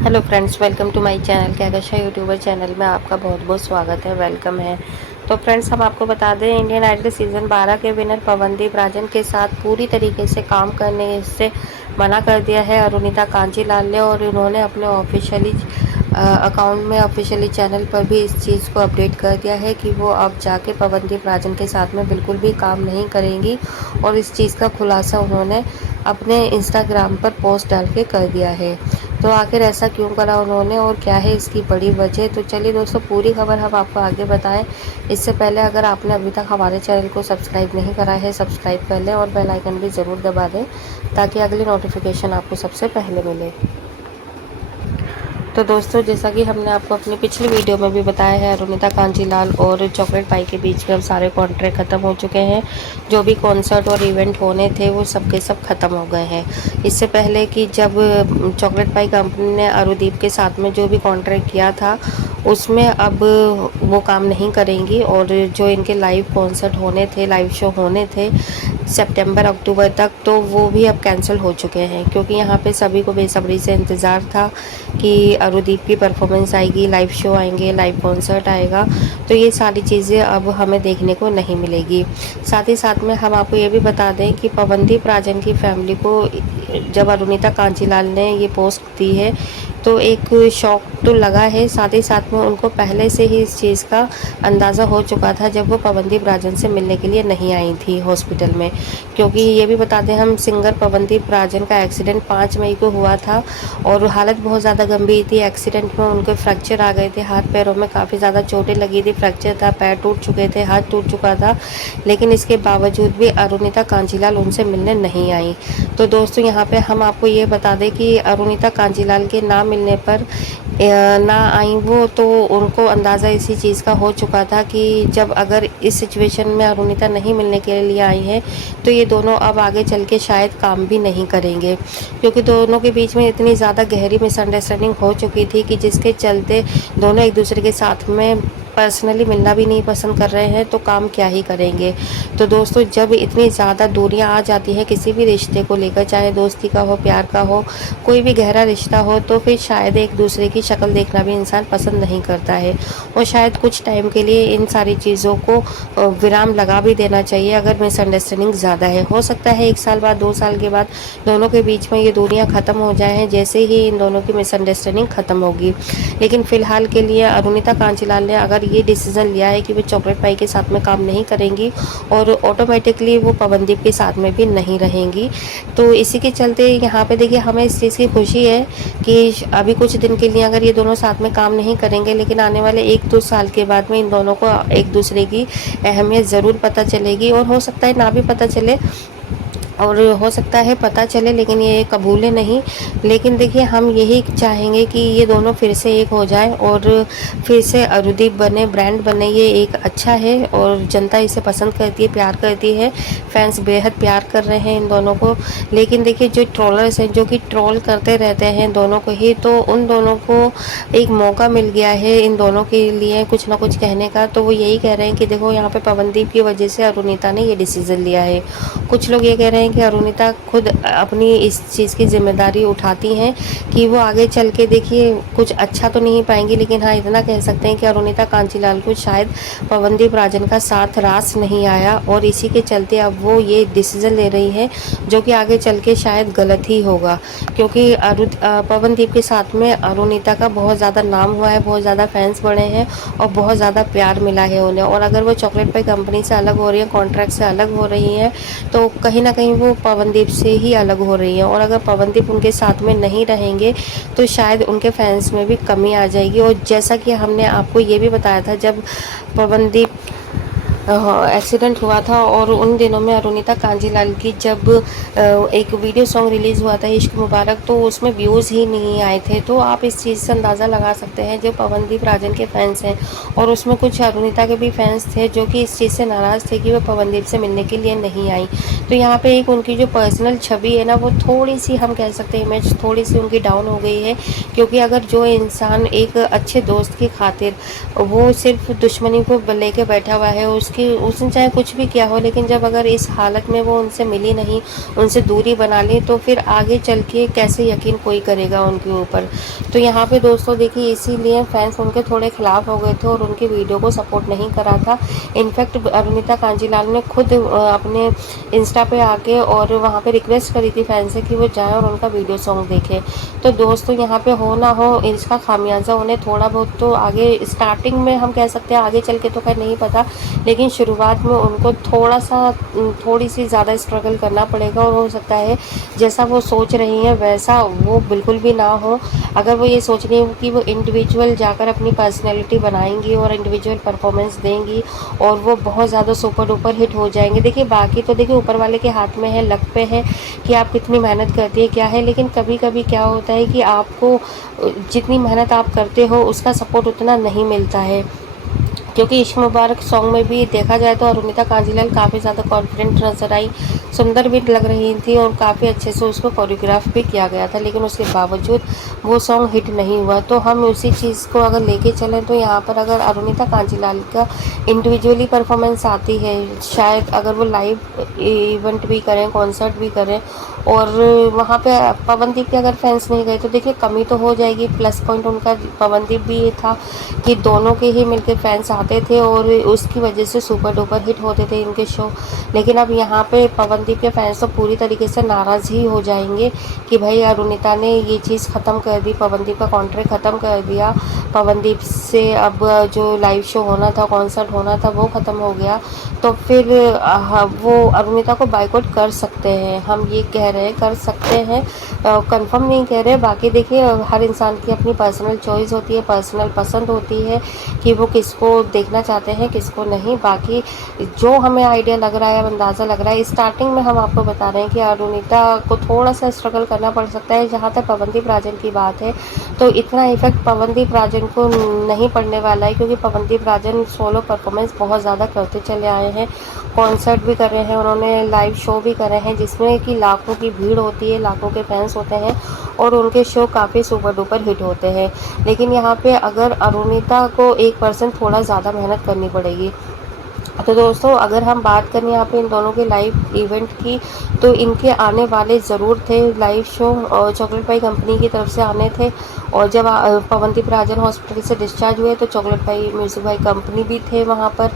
Hello friends, welcome to my channel कैगशा YouTuber channel में आपका बहुत बहुत स्वागत है, वेलकम है। तो फ्रेंड्स, हम आपको बता दें, इंडियन आइडल सीज़न 12 के विनर पवनदीप राजन के साथ पूरी तरीके से काम करने से मना कर दिया है अरुणिता कांजीलाल ने। और उन्होंने अपने ऑफिशियली अकाउंट में ऑफिशियली चैनल पर भी इस चीज़ को अपडेट कर दिया है कि वो अब जाके पवनदीप राजन के साथ में बिल्कुल भी काम नहीं करेंगी। और इस चीज़ का खुलासा उन्होंने अपने इंस्टाग्राम पर पोस्ट डाल के कर दिया है। तो आखिर ऐसा क्यों करा उन्होंने और क्या है इसकी बड़ी वजह, तो चलिए दोस्तों, पूरी खबर हम आपको आगे बताएं। इससे पहले अगर आपने अभी तक हमारे चैनल को सब्सक्राइब नहीं करा है, सब्सक्राइब कर लें और बेल आइकन भी ज़रूर दबा दें ताकि अगली नोटिफिकेशन आपको सबसे पहले मिले। तो दोस्तों, जैसा कि हमने आपको अपनी पिछली वीडियो में भी बताया है, अरुणिता कांजीलाल और चॉकलेट पाई के बीच में अब सारे कॉन्ट्रैक्ट ख़त्म हो चुके हैं। जो भी कॉन्सर्ट और इवेंट होने थे वो सब के सब ख़त्म हो गए हैं। इससे पहले कि जब चॉकलेट पाई कंपनी ने अरुदीप के साथ में जो भी कॉन्ट्रैक्ट किया था उसमें अब वो काम नहीं करेंगी। और जो इनके लाइव कॉन्सर्ट होने थे, लाइव शो होने थे सितंबर अक्टूबर तक, तो वो भी अब कैंसिल हो चुके हैं। क्योंकि यहाँ पे सभी को बेसब्री से इंतज़ार था कि अरुदीप की परफॉर्मेंस आएगी, लाइव शो आएंगे, लाइव कॉन्सर्ट आएगा। तो ये सारी चीज़ें अब हमें देखने को नहीं मिलेगी। साथ ही साथ में हम आपको ये भी बता दें कि पवनदीप राजन की फैमिली को जब अरुणिता कांजीलाल ने ये पोस्ट दी है तो एक शॉक तो लगा है। साथ ही साथ में उनको पहले से ही इस चीज़ का अंदाज़ा हो चुका था जब वो पवनदीप राजन से मिलने के लिए नहीं आई थी हॉस्पिटल में। क्योंकि ये भी बता दें हम, सिंगर पवनदीप राजन का एक्सीडेंट 5 मई को हुआ था और हालत बहुत ज़्यादा गंभीर थी। एक्सीडेंट में उनके फ्रैक्चर आ गए थे, हाथ पैरों में काफ़ी ज़्यादा चोटें लगी थी, फ्रैक्चर था, पैर टूट चुके थे, हाथ टूट चुका था। लेकिन इसके बावजूद भी अरुणिता कांजीलाल उनसे मिलने नहीं आई। तो दोस्तों, यहाँ पे हम आपको ये बता दें कि अरुणिता कांजीलाल के ना मिलने पर ना आई वो, तो उनको अंदाज़ा इसी चीज़ का हो चुका था कि जब अगर इस सिचुएशन में अरुणिता नहीं मिलने के लिए आई है तो ये दोनों अब आगे चल के शायद काम भी नहीं करेंगे। क्योंकि दोनों के बीच में इतनी ज़्यादा गहरी मिसअंडरस्टैंडिंग हो चुकी थी कि जिसके चलते दोनों एक दूसरे के साथ में पर्सनली मिलना भी नहीं पसंद कर रहे हैं, तो काम क्या ही करेंगे। तो दोस्तों, जब इतनी ज़्यादा दूरियां आ जाती हैं किसी भी रिश्ते को लेकर, चाहे दोस्ती का हो, प्यार का हो, कोई भी गहरा रिश्ता हो, तो फिर शायद एक दूसरे की शक्ल देखना भी इंसान पसंद नहीं करता है। और शायद कुछ टाइम के लिए इन सारी चीज़ों को विराम लगा भी देना चाहिए अगर मिसअंडरस्टैंडिंग ज़्यादा है। हो सकता है 1 साल बाद, 2 साल के बाद दोनों के बीच में ये दूरियाँ ख़त्म हो जाएँ जैसे ही इन दोनों की मिसअंडरस्टैंडिंग ख़त्म होगी। लेकिन फ़िलहाल के लिए अरुणिता कांजीलाल ने अगर ये डिसीज़न लिया है कि वो चॉकलेट पाई के साथ में काम नहीं करेंगी और ऑटोमेटिकली वो पवनदीप के साथ में भी नहीं रहेंगी। तो इसी के चलते यहाँ पे देखिए, हमें इस चीज़ की खुशी है कि अभी कुछ दिन के लिए अगर ये दोनों साथ में काम नहीं करेंगे, लेकिन आने वाले 1-2 साल के बाद में इन दोनों को एक दूसरे की अहमियत ज़रूर पता चलेगी। और हो सकता है ना भी पता चले, और हो सकता है पता चले लेकिन ये कबूले नहीं। लेकिन देखिए, हम यही चाहेंगे कि ये दोनों फिर से एक हो जाए और फिर से अरुदीप बने, ब्रांड बने। ये एक अच्छा है और जनता इसे पसंद करती है, प्यार करती है, फैंस बेहद प्यार कर रहे हैं इन दोनों को। लेकिन देखिए, जो ट्रोलर्स हैं जो कि ट्रोल करते रहते हैं दोनों को ही, तो उन दोनों को एक मौका मिल गया है इन दोनों के लिए कुछ ना कुछ कहने का। तो वो यही कह रहे हैं कि देखो, यहाँ पे पवनदीप की वजह से अरुणिता ने ये डिसीज़न लिया है। कुछ लोग ये कह रहे हैं कि अरुणिता खुद अपनी इस चीज़ की जिम्मेदारी उठाती हैं कि वो आगे चल के देखिए कुछ अच्छा तो नहीं पाएंगी, लेकिन हाँ, इतना कह सकते हैं कि अरुणिता कांजीलाल को शायद पवनदीप राजन का साथ रास नहीं आया और इसी के चलते अब वो ये डिसीज़न ले रही है जो कि आगे चल के शायद गलत ही होगा। क्योंकि पवनदीप के साथ में अरुणिता का बहुत ज़्यादा नाम हुआ है, बहुत ज़्यादा फैंस बढ़े हैं और बहुत ज़्यादा प्यार मिला है उन्हें। और अगर वो चॉकलेट पाई कंपनी से अलग हो रही है, कॉन्ट्रैक्ट से अलग हो रही है, तो कहीं ना कहीं वो पवनदीप से ही अलग हो रही है। और अगर पवनदीप उनके साथ में नहीं रहेंगे तो शायद उनके फैंस में भी कमी आ जाएगी। और जैसा कि हमने आपको ये भी बताया था, जब पवनदीप एक्सीडेंट हुआ था और उन दिनों में अरुणिता कांजीलाल की जब एक वीडियो सॉन्ग रिलीज़ हुआ था, इश्क मुबारक, तो उसमें व्यूज़ ही नहीं आए थे। तो आप इस चीज़ से अंदाज़ा लगा सकते हैं, जो पवनदीप राजन के फैंस हैं और उसमें कुछ अरुणिता के भी फैंस थे जो कि इस चीज़ से नाराज़ थे कि वो पवनदीप से मिलने के लिए नहीं आई। तो यहाँ पे एक उनकी जो पर्सनल छवि है ना, वो थोड़ी सी, हम कह सकते हैं, इमेज थोड़ी सी उनकी डाउन हो गई है। क्योंकि अगर जो इंसान एक अच्छे दोस्त की खातिर वो सिर्फ दुश्मनी को लेके बैठा हुआ है, उसकी कि उसने चाहे कुछ भी किया हो, लेकिन जब अगर इस हालत में वो उनसे मिली नहीं, उनसे दूरी बना ली, तो फिर आगे चल के कैसे यकीन कोई करेगा उनके ऊपर। तो यहाँ पे दोस्तों देखिए, इसीलिए फैंस उनके थोड़े खिलाफ हो गए थे और उनकी वीडियो को सपोर्ट नहीं करा था। इनफैक्ट अरुणिता कांजीलाल ने खुद अपने इंस्टा पे आके और वहाँ पे रिक्वेस्ट करी थी फैन से कि वो जाएं और उनका वीडियो सॉन्ग देखें। तो दोस्तों यहाँ पे हो ना हो, इसका खामियाजा उन्हें थोड़ा बहुत तो आगे स्टार्टिंग में हम कह सकते हैं, आगे चल के तो खैर नहीं पता, लेकिन शुरुआत में उनको थोड़ी सी ज़्यादा स्ट्रगल करना पड़ेगा। और हो सकता है जैसा वो सोच रही हैं वैसा वो बिल्कुल भी ना हो। अगर वो ये सोच रही है कि वो इंडिविजुअल जाकर अपनी पर्सनैलिटी बनाएंगी और इंडिविजुअल परफॉर्मेंस देंगी और वो बहुत ज़्यादा सुपर डुपर हिट हो जाएंगे, देखिए बाकी तो देखिए ऊपर वाले के हाथ में है, लक पे है कि आप कितनी मेहनत करती है क्या है। लेकिन कभी कभी क्या होता है कि आपको जितनी मेहनत आप करते हो उसका सपोर्ट उतना नहीं मिलता है। क्योंकि इश्क मुबारक सॉन्ग में भी देखा जाए तो अरुणिता कांजीलाल काफ़ी ज़्यादा कॉन्फिडेंट नजर आई, सुंदर भी लग रही थी और काफ़ी अच्छे से उसको कोरियोग्राफ भी किया गया था, लेकिन उसके बावजूद वो सॉन्ग हिट नहीं हुआ। तो हम उसी चीज़ को अगर लेके चलें तो यहाँ पर अगर अरुणिता कांजीलाल का इंडिविजुअली परफॉर्मेंस आती है, शायद अगर वो लाइव इवेंट भी करें, कॉन्सर्ट भी करें और वहाँ पे पवनदीप के अगर फैंस नहीं गए तो देखिए कमी तो हो जाएगी। प्लस पॉइंट उनका पवनदीप भी ये था कि दोनों के ही मिलके फैंस आते थे और उसकी वजह से सुपर डुपर हिट होते थे इनके शो। लेकिन अब यहाँ पे पवनदीप के फैंस तो पूरी तरीके से नाराज़ ही हो जाएंगे कि भाई अरुणिता ने ये चीज़ ख़त्म कर दी, पवनदीप का कॉन्ट्रैक्ट ख़त्म कर दिया, पवनदीप से अब जो लाइव शो होना था, कॉन्सर्ट होना था वो ख़त्म हो गया। तो फिर वो अरुणिता को बाइकआउट कर सकते हैं, हम ये कह रहे हैं कर सकते हैं, कंफर्म नहीं कह रहे। बाकी देखिए हर इंसान की अपनी पर्सनल चॉइस होती है, पर्सनल पसंद होती है कि वो किसको देखना चाहते हैं किसको नहीं। बाकी जो हमें आइडिया लग रहा है, अंदाज़ा लग रहा है, स्टार्टिंग में हम आपको बता रहे हैं कि अरुणिता को थोड़ा सा स्ट्रगल करना पड़ सकता है। जहाँ तक पवनदीप राजन की बात है तो इतना इफेक्ट पवनदीप राजन को नहीं पड़ने वाला है, क्योंकि पवनदीप राजन सोलो परफॉर्मेंस बहुत ज़्यादा करते चले आए हैं, कॉन्सर्ट भी कर रहे हैं, उन्होंने लाइव शो भी करे हैं जिसमें कि लाखों की भीड़ होती है, लाखों के फैंस होते हैं और उनके शो काफ़ी सुपर डुपर हिट होते हैं। लेकिन यहाँ पे अगर अरुणिता को 1% थोड़ा ज़्यादा मेहनत करनी पड़ेगी। तो दोस्तों अगर हम बात करें यहाँ पे इन दोनों के लाइव इवेंट की, तो इनके आने वाले ज़रूर थे लाइव शो, और चॉकलेट पाई कंपनी की तरफ से आने थे। और जब पवनदीप राजन हॉस्पिटल से डिस्चार्ज हुए तो चॉकलेट पाई म्यूजिक भाई कंपनी भी थे वहाँ पर,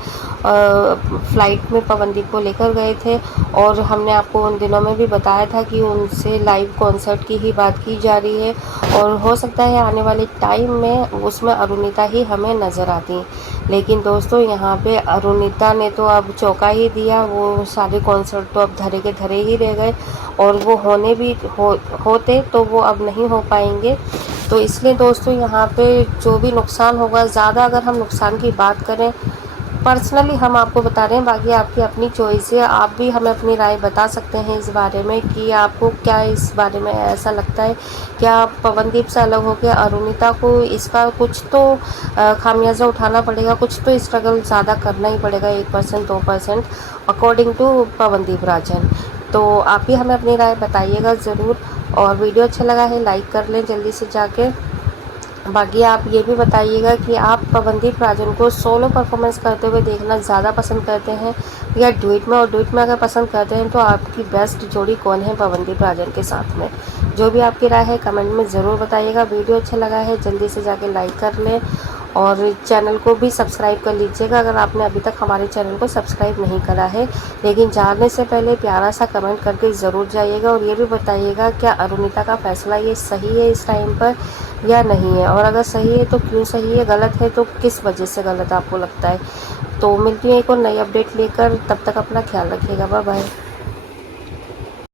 फ्लाइट में पवनदीप को लेकर गए थे। और हमने आपको उन दिनों में भी बताया था कि उनसे लाइव कॉन्सर्ट की ही बात की जा रही है और हो सकता है आने वाले टाइम में उसमें अरुणिता ही हमें नज़र आती। लेकिन दोस्तों यहाँ पे अरुणिता ने तो अब चौंका ही दिया, वो सारे कॉन्सर्ट तो अब धरे के धरे ही रह गए और वो होने भी होते तो वो अब नहीं हो पाएंगे। तो इसलिए दोस्तों यहाँ पे जो भी नुकसान होगा, ज़्यादा अगर हम नुकसान की बात करें, पर्सनली हम आपको बता रहे हैं, बाकी आपकी अपनी चॉइस है, आप भी हमें अपनी राय बता सकते हैं इस बारे में कि आपको क्या इस बारे में ऐसा लगता है। क्या पवनदीप से अलग होकर अरुणिता को इसका कुछ तो खामियाजा उठाना पड़ेगा, कुछ तो स्ट्रगल ज़्यादा करना ही पड़ेगा, 1% 2% अकॉर्डिंग टू पवनदीप राजन। तो आप भी हमें अपनी राय बताइएगा ज़रूर, और वीडियो अच्छा लगा है लाइक कर लें जल्दी से जाके। बाकी आप ये भी बताइएगा कि आप पवनदीप राजन को सोलो परफॉर्मेंस करते हुए देखना ज़्यादा पसंद करते हैं या डुएट में, और डुएट में अगर पसंद करते हैं तो आपकी बेस्ट जोड़ी कौन है पवनदीप राजन के साथ में। जो भी आपकी राय है कमेंट में ज़रूर बताइएगा। वीडियो अच्छा लगा है जल्दी से जाके लाइक कर लें और चैनल को भी सब्सक्राइब कर लीजिएगा अगर आपने अभी तक हमारे चैनल को सब्सक्राइब नहीं करा है। लेकिन जाने से पहले प्यारा सा कमेंट करके ज़रूर जाइएगा और ये भी बताइएगा क्या अरुणिता का फ़ैसला ये सही है इस टाइम पर या नहीं है, और अगर सही है तो क्यों सही है, गलत है तो किस वजह से गलत आपको लगता है। तो मिलती है एक और नई अपडेट लेकर, तब तक अपना ख्याल रखिएगा, बाय बाय।